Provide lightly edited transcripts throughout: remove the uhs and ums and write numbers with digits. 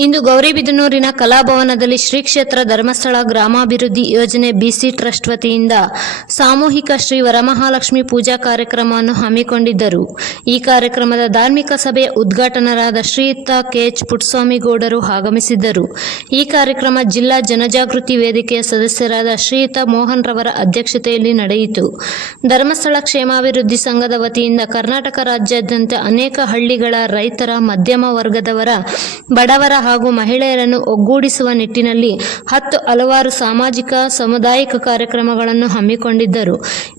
ಇಂದು ಗೌರಿಬಿದನೂರಿನ ಕಲಾಭವನದಲ್ಲಿ ಶ್ರೀ ಕ್ಷೇತ್ರ ಧರ್ಮಸ್ಥಳ ಗ್ರಾಮಾಭಿವೃದ್ಧಿ ಯೋಜನೆ ಬಿಸಿ ಟ್ರಸ್ಟ್ ವತಿಯಿಂದ ಸಾಮೂಹಿಕ ಶ್ರೀ ವರಮಹಾಲಕ್ಷ್ಮಿ ಪೂಜಾ ಕಾರ್ಯಕ್ರಮವನ್ನು ಹಮ್ಮಿಕೊಂಡಿದ್ದರು. ಈ ಕಾರ್ಯಕ್ರಮದ ಧಾರ್ಮಿಕ ಸಭೆಯ ಉದ್ಘಾಟನರಾದ ಶ್ರೀಯುತ ಕೆ.ಎಚ್. ಪುಟ್ಟಸ್ವಾಮಿ ಗೌಡರು ಆಗಮಿಸಿದ್ದರು. ಈ ಕಾರ್ಯಕ್ರಮ ಜಿಲ್ಲಾ ಜನಜಾಗೃತಿ ವೇದಿಕೆಯ ಸದಸ್ಯರಾದ ಶ್ರೀಯುತ ಮೋಹನ್ ರವರ ಅಧ್ಯಕ್ಷತೆಯಲ್ಲಿ ನಡೆಯಿತು. ಧರ್ಮಸ್ಥಳ ಕ್ಷೇಮಾಭಿವೃದ್ಧಿ ಸಂಘದ ವತಿಯಿಂದ ಕರ್ನಾಟಕ ರಾಜ್ಯಾದ್ಯಂತ ಅನೇಕ ಹಳ್ಳಿಗಳ ರೈತರ, ಮಧ್ಯಮ ವರ್ಗದವರ, ಬಡವರ ಹಾಗೂ ಮಹಿಳೆಯರನ್ನು ಒಗ್ಗೂಡಿಸುವ ನಿಟ್ಟಿನಲ್ಲಿ ಹಲವಾರು ಸಾಮಾಜಿಕ ಸಮುದಾಯಿಕ ಕಾರ್ಯಕ್ರಮಗಳನ್ನು ಹಮ್ಮಿಕೊಂಡಿದ್ದರು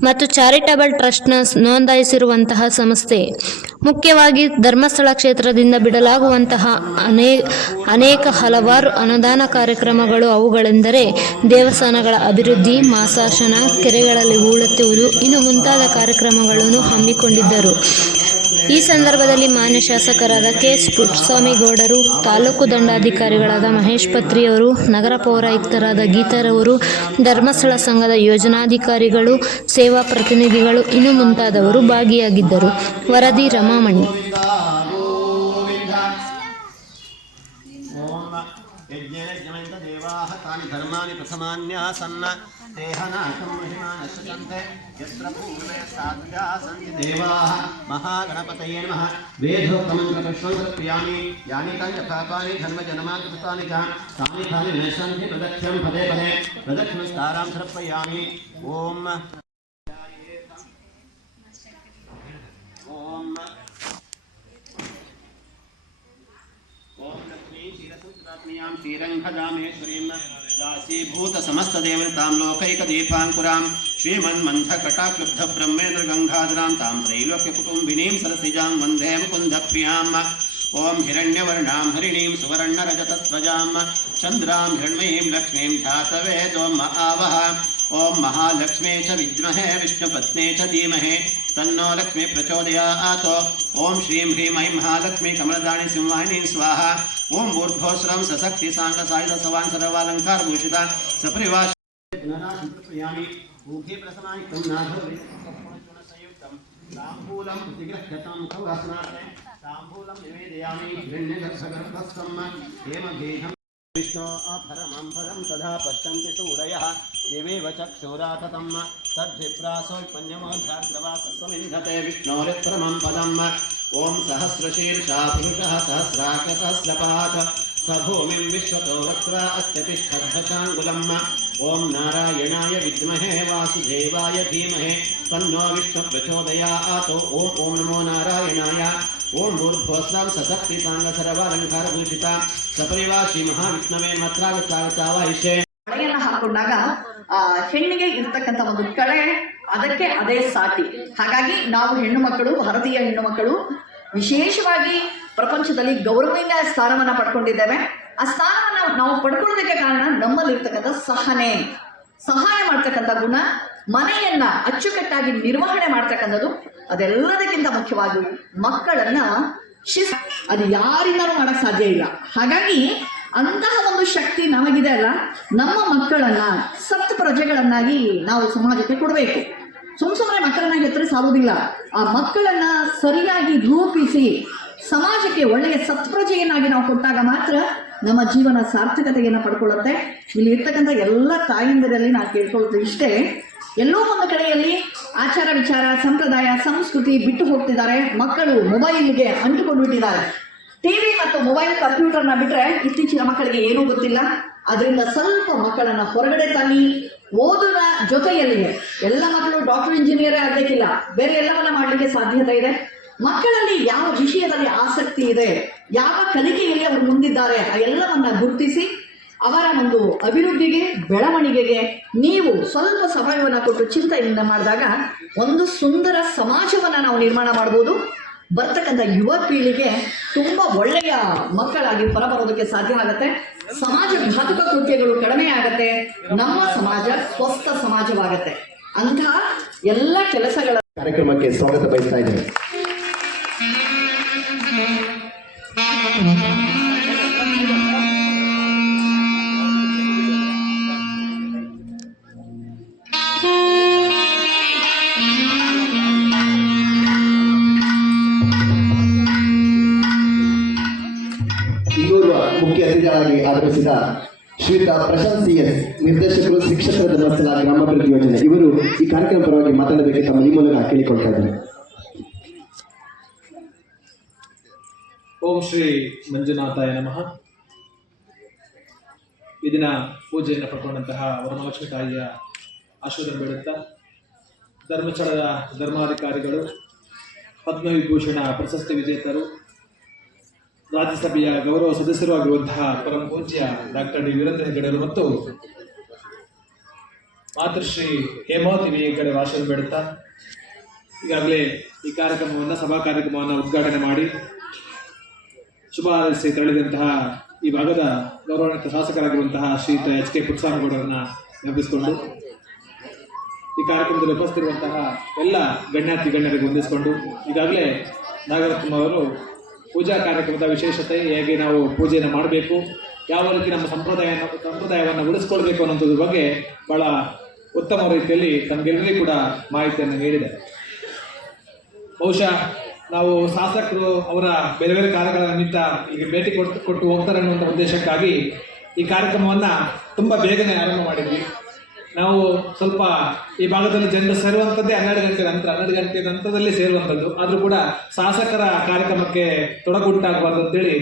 ಮತ್ತು ಚಾರಿಟಬಲ್ ಟ್ರಸ್ಟ್ನ ನೋಂದಾಯಿಸಿರುವಂತಹ ಸಂಸ್ಥೆ. ಮುಖ್ಯವಾಗಿ ಧರ್ಮಸ್ಥಳ ಕ್ಷೇತ್ರದಿಂದ ಬಿಡಲಾಗುವಂತಹ ಹಲವಾರು ಅನುದಾನ ಕಾರ್ಯಕ್ರಮಗಳು ಅವುಗಳೆಂದರೆ ದೇವಸ್ಥಾನಗಳ ಅಭಿವೃದ್ಧಿ, ಮಾಸಾಶನ, ಕೆರೆಗಳಲ್ಲಿ ಹೂಳೆತ್ತುವುದು, ಇನ್ನು ಮುಂತಾದ ಕಾರ್ಯಕ್ರಮಗಳನ್ನು ಹಮ್ಮಿಕೊಂಡಿದ್ದರು. ಈ ಸಂದರ್ಭದಲ್ಲಿ ಮಾನ್ಯ ಶಾಸಕರಾದ ಕೆ.ಎಚ್. ಪುಟ್ಟಸ್ವಾಮಿ ಗೌಡರು, ತಾಲೂಕು ದಂಡಾಧಿಕಾರಿಗಳಾದ ಮಹೇಶ್ ಪತ್ರಿಯವರು, ನಗರ ಪೌರಾಯುಕ್ತರಾದ ಗೀತಾರವರು, ಧರ್ಮಸ್ಥಳ ಸಂಘದ ಯೋಜನಾಧಿಕಾರಿಗಳು, ಸೇವಾ ಪ್ರತಿನಿಧಿಗಳು, ಇನ್ನು ಮುಂತಾದವರು ಭಾಗಿಯಾಗಿದ್ದರು. ವರದಿ ರಮಾಮಣಿ. ಧರ್ಮಾನಿ ಪ್ರಥಮಾನ್ಯಾಸನ್ನ ದೇಹನಾಥಂ ಮಹಿಮಾನಶ್ಚಂತೆ ಯತ್ರ ಪೂರ್ವೇ ಸಾಧ್ಯಾ ಸಂತಿ ದೇವಾಃ ಮಹಾಗಣಪತಯೇ ನಮಃ. ವೇದೋಕ್ತಮಂತ್ರಪುಷ್ಪಂ ಸಮರ್ಪಯಾಮಿ. ಯಾನಿ ತಾನಿ ಯಥಾಪಾನಿ ಧರ್ಮಜನಮಾಕೃತಾನಿ ಚ ತಾನಿ ತಾನಿ ನೈಷಂತಿ ಪ್ರದಕ್ಷ್ಯಂ ಪದೇ ಪದೇ ಪ್ರದಕ್ಷಿಣಸ್ತಾರಾಂ ಸಮರ್ಪಯಾಮಿ. ಓಂ ಶ್ರೀರಂಗಜಾಮೇಶ್ವರೀಂ दासीभूत समस्त देवतां लोकैक दीपांकुरां श्रीमन्मन्थकटाक्लुब्ध ब्रह्मेन्द्र गंगाधरां तां त्रैलोक्य कुटुंबिनीं सरसिजां वन्दे मुकुन्दप्रियाम्. ओं हिरण्यवर्णां हरिणीं सुवर्णरजतस्रजां चन्द्रां हिरण्मयीं लक्ष्मीं ध्यातवेदोम आवह. ओं महालक्ष्मी च विद्महे विष्णुपत्नी च धीमहि तन्नो लक्ष्मी प्रचोदयात्. ओं श्रीं ह्रीं ऐं महालक्ष्मी कमलदाणि सिंहाहिनी स्वाहा. ओं ऊर्ध्वस्रं सशक्ति सांगसायुध सवान् सर्वालंकार भूषिता सपरिवार प्रियामि. ऊर्ध्वे प्रसमायुक्तं नाभोरितसंयुक्तं ताम्बूलं प्रतिगृह्यतं खौरस्नाते ताम्बूलं निवेदयामि. हिरण्यगर्भगर्भस्थं हेमगेहं विष्णो अपरमं फलं तथा पश्यन्ति सूरयः दिवेव चक्षुराततं तद्विप्रासोऽल्पन्यमोऽध्याग्रवासस्समिन्धते विष्णोरित्परमं पदम्. ओं सहस्रशीर्षा पुरुषः सहस्राक्षसहस्रपात् स भूमिं विश्वतो वक्त्र अत्यतिष्ठद्दशाङ्गुलम्. ओं नारायणाय विद्महे वासुदेवाय धीमहि तन्नो विष्णुः प्रचोदयात्. ओं ओं नमो नारायणाय. ओं भूर्भुवस्सं सशक्ति सांग सर्वालंकारभूषिता सपरिवार ಶ್ರೀ ಮಹಾವಿಷ್ಣುವೇ ಮಾತ್ರಾಗತಾಗತಾವಾಯಿಷೆ. ಕಳೆಯನ್ನು ಹಾಕೊಂಡಾಗ ಹೆಣ್ಣಿಗೆ ಇರ್ತಕ್ಕಂಥ ಒಂದು ಕಳೆ ಅದಕ್ಕೆ ಅದೇ ಸಾಟಿ. ಹಾಗಾಗಿ ನಾವು ಹೆಣ್ಣು ಮಕ್ಕಳು, ಭಾರತೀಯ ಹೆಣ್ಣು ಮಕ್ಕಳು ವಿಶೇಷವಾಗಿ ಪ್ರಪಂಚದಲ್ಲಿ ಗೌರವನೀಯ ಸ್ಥಾನವನ್ನು ಪಡ್ಕೊಂಡಿದ್ದೇವೆ. ಆ ಸ್ಥಾನವನ್ನು ನಾವು ಪಡ್ಕೊಳ್ಳೋದಕ್ಕೆ ಕಾರಣ ನಮ್ಮಲ್ಲಿರ್ತಕ್ಕಂಥ ಸಹಾಯ ಮಾಡ್ತಕ್ಕಂಥ ಗುಣ, ಮನೆಯನ್ನ ಅಚ್ಚುಕಟ್ಟಾಗಿ ನಿರ್ವಹಣೆ ಮಾಡ್ತಕ್ಕಂಥದ್ದು, ಅದೆಲ್ಲದಕ್ಕಿಂತ ಮುಖ್ಯವಾಗಿ ಮಕ್ಕಳನ್ನ ಅದು ಯಾರಿಂದಲೂ ಮಾಡಕ್ ಸಾಧ್ಯ ಇಲ್ಲ. ಹಾಗಾಗಿ ಅಂತಹ ಒಂದು ಶಕ್ತಿ ನಮಗಿದೆ ಅಲ್ಲ, ನಮ್ಮ ಮಕ್ಕಳನ್ನ ಸತ್ ಪ್ರಜೆಗಳನ್ನಾಗಿ ನಾವು ಸಮಾಜಕ್ಕೆ ಕೊಡಬೇಕು. ಸುಮ್ಮನೆ ಮಕ್ಕಳನ್ನ ಹೆತ್ತರೆ ಸಾಲುವುದಿಲ್ಲ. ಆ ಮಕ್ಕಳನ್ನ ಸರಿಯಾಗಿ ರೂಪಿಸಿ ಸಮಾಜಕ್ಕೆ ಒಳ್ಳೆಯ ಸತ್ಪ್ರಜೆಯನ್ನಾಗಿ ನಾವು ಕೊಟ್ಟಾಗ ಮಾತ್ರ ನಮ್ಮ ಜೀವನ ಸಾರ್ಥಕತೆಯನ್ನು ಪಡ್ಕೊಳ್ಳುತ್ತೆ. ಇಲ್ಲಿ ಇರ್ತಕ್ಕಂಥ ಎಲ್ಲ ತಾಯಂದಿರಲ್ಲಿ ನಾನು ಕೇಳ್ಕೊಳ್ಳೋದು ಇಷ್ಟೇ, ಎಲ್ಲೋ ಒಂದು ಕಡೆಯಲ್ಲಿ ಆಚಾರ ವಿಚಾರ, ಸಂಪ್ರದಾಯ, ಸಂಸ್ಕೃತಿ ಬಿಟ್ಟು ಹೋಗ್ತಿದ್ದಾರೆ. ಮಕ್ಕಳು ಮೊಬೈಲ್ಗೆ ಅಂಟಿಕೊಂಡು ಬಿಟ್ಟಿದ್ದಾರೆ. ಟಿವಿ ಮತ್ತು ಮೊಬೈಲ್, ಕಂಪ್ಯೂಟರ್ನ ಬಿಟ್ಟರೆ ಇತ್ತೀಚಿನ ಮಕ್ಕಳಿಗೆ ಏನೂ ಗೊತ್ತಿಲ್ಲ. ಅದರಿಂದ ಸ್ವಲ್ಪ ಮಕ್ಕಳನ್ನು ಹೊರಗಡೆ ತನ್ನಿ. ಓದುವ ಜೊತೆಯಲ್ಲಿಯೇ ಎಲ್ಲ ಮಕ್ಕಳು ಡಾಕ್ಟರ್, ಇಂಜಿನಿಯರೇ ಆಗಬೇಕಿಲ್ಲ, ಬೇರೆ ಎಲ್ಲವನ್ನ ಮಾಡಲಿಕ್ಕೆ ಸಾಧ್ಯತೆ ಇದೆ. ಮಕ್ಕಳಲ್ಲಿ ಯಾವ ವಿಷಯದಲ್ಲಿ ಆಸಕ್ತಿ ಇದೆ, ಯಾವ ಕಲಿಕೆಯಲ್ಲಿ ಅವರು ಮುಂದಿದ್ದಾರೆ, ಆ ಎಲ್ಲವನ್ನ ಗುರುತಿಸಿ ಅವರ ಒಂದು ಅಭಿವೃದ್ಧಿಗೆ, ಬೆಳವಣಿಗೆಗೆ ನೀವು ಸ್ವಲ್ಪ ಸಮಯವನ್ನು ಕೊಟ್ಟು ಚಿಂತೆಯಿಂದ ಮಾಡಿದಾಗ ಒಂದು ಸುಂದರ ಸಮಾಜವನ್ನು ನಾವು ನಿರ್ಮಾಣ ಮಾಡ್ಬೋದು. ಬರ್ತಕ್ಕಂಥ ಯುವ ಪೀಳಿಗೆ ತುಂಬ ಒಳ್ಳೆಯ ಮಕ್ಕಳಾಗಿ ಹೊರಬರೋದಕ್ಕೆ ಸಾಧ್ಯ ಆಗುತ್ತೆ. ಸಮಾಜ ಘಾತಕ ಕೃತ್ಯಗಳು ಕಡಿಮೆ ಆಗುತ್ತೆ. ನಮ್ಮ ಸಮಾಜ ಸ್ವಸ್ಥ ಸಮಾಜವಾಗುತ್ತೆ. ಅಂತಹ ಎಲ್ಲ ಕೆಲಸಗಳ ಕಾರ್ಯಕ್ರಮಕ್ಕೆ ಸ್ವಾಗತ ಬಯಸ್ತಾ ಇದ್ದೇನೆ. ಮುಖ್ಯ ಕಾರ್ಯಕ್ರಮಗಳನ್ನಾಗಿ ಆಧರಿಸಿದ ಶ್ರೀಯುತ ಪ್ರಶಾಂತ್ CS, ನಿರ್ದೇಶಕರು ಶಿಕ್ಷಕರ ಧರ್ಮಸ್ಥಳ ಗ್ರಾಮಾಭಿವೃದ್ಧಿ ಯೋಜನೆ, ಇವರು ಈ ಕಾರ್ಯಕ್ರಮ ಪರವಾಗಿ ಮಾತನಾಡಬೇಕು ತಮ್ಮ ಈ ಮೂಲಕ ಕೇಳಿಕೊಳ್ತಾ ಇದ್ದಾರೆ. ಓಂ ಶ್ರೀ ಮಂಜುನಾಥಾಯ ನಮಃ. ಈ ದಿನ ಪೂಜೆಯನ್ನು ಪಡ್ಕೊಂಡಂತಹ ವರಮಹಾಲಕ್ಷ್ಮಿ ತಾಯಿಯ ಆಶೀರ್ವಾದ ಬೇಡುತ್ತಾ, ಧರ್ಮಸ್ಥಳದ ಧರ್ಮಾಧಿಕಾರಿಗಳು, ಪದ್ಮವಿಭೂಷಣ ಪ್ರಶಸ್ತಿ ವಿಜೇತರು, ರಾಜ್ಯಸಭೆಯ ಗೌರವ ಸದಸ್ಯರು ಆಗಿರುವಂತಹ ಪರಮ ಪೂಜ್ಯ ಡಾಕ್ಟರ್ ಡಿ ವೀರೇಂದ್ರ ಹೆಗ್ಗಡೆಯವರು ಮತ್ತು ಮಾತೃಶ್ರೀ ಹೇಮಾವತಿ ವಿ ಹೆಗ್ಗಡೆಯವರು ಆಶೀರ್ವಾದ ಬೇಡುತ್ತಾ, ಈಗಾಗಲೇ ಈ ಕಾರ್ಯಕ್ರಮವನ್ನು ಸಭಾ ಕಾರ್ಯಕ್ರಮವನ್ನು ಉದ್ಘಾಟನೆ ಮಾಡಿ ಶುಭ ಹಾರೈಸಿ ತೆರಳಿದಂತಹ ಈ ಭಾಗದ ಗೌರವಾನ್ವಿತ ಶಾಸಕರಾಗಿರುವಂತಹ ಶ್ರೀಯುತ HK ಪುಟ್ಟಸ್ವಾಮಿಗೌಡರನ್ನ ನೆನಪಿಸಿಕೊಂಡು, ಈ ಕಾರ್ಯಕ್ರಮದಲ್ಲಿ ಉಪಸ್ಥಿತಿರುವಂತಹ ಎಲ್ಲ ಗಣ್ಯಾತಿ ಗಣ್ಯರಿಗೆ ಹೊಂದಿಸಿಕೊಂಡು, ಈಗಾಗಲೇ ನಾಗರತ್ನ ಅವರು ಪೂಜಾ ಕಾರ್ಯಕ್ರಮದ ವಿಶೇಷತೆ, ಹೇಗೆ ನಾವು ಪೂಜೆಯನ್ನು ಮಾಡಬೇಕು, ಯಾವ ರೀತಿ ನಮ್ಮ ಸಂಪ್ರದಾಯವನ್ನು ಉಳಿಸ್ಕೊಳ್ಬೇಕು ಅನ್ನೋದ್ರ ಬಗ್ಗೆ ಬಹಳ ಉತ್ತಮ ರೀತಿಯಲ್ಲಿ ತಮಗೆಲ್ಲರಿಗೂ ಕೂಡ ಮಾಹಿತಿಯನ್ನು ನೀಡಿದೆ. ಬಹುಶಃ ನಾವು ಶಾಸಕರು ಅವರ ಬೇರೆ ಬೇರೆ ಕಾರ್ಯಗಳ ನಿಮಿತ್ತ ಈಗ ಭೇಟಿ ಕೊಟ್ಟು ಹೋಗ್ತಾರೆ ಅನ್ನುವಂಥ ಉದ್ದೇಶಕ್ಕಾಗಿ ಈ ಕಾರ್ಯಕ್ರಮವನ್ನು ತುಂಬ ಬೇಗನೆ ಆರಂಭ ಮಾಡಿದ್ವಿ. ನಾವು ಸ್ವಲ್ಪ ಈ ಭಾಗದಲ್ಲಿ ಜನರು ಸೇರುವಂಥದ್ದೇ 12 ಗಂಟೆ ನಂತರದಲ್ಲಿ ಸೇರುವಂಥದ್ದು, ಆದರೂ ಕೂಡ ಶಾಸಕರ ಕಾರ್ಯಕ್ರಮಕ್ಕೆ ತೊಡಗುಂಟಾಗಬಾರ್ದು ಅಂತೇಳಿ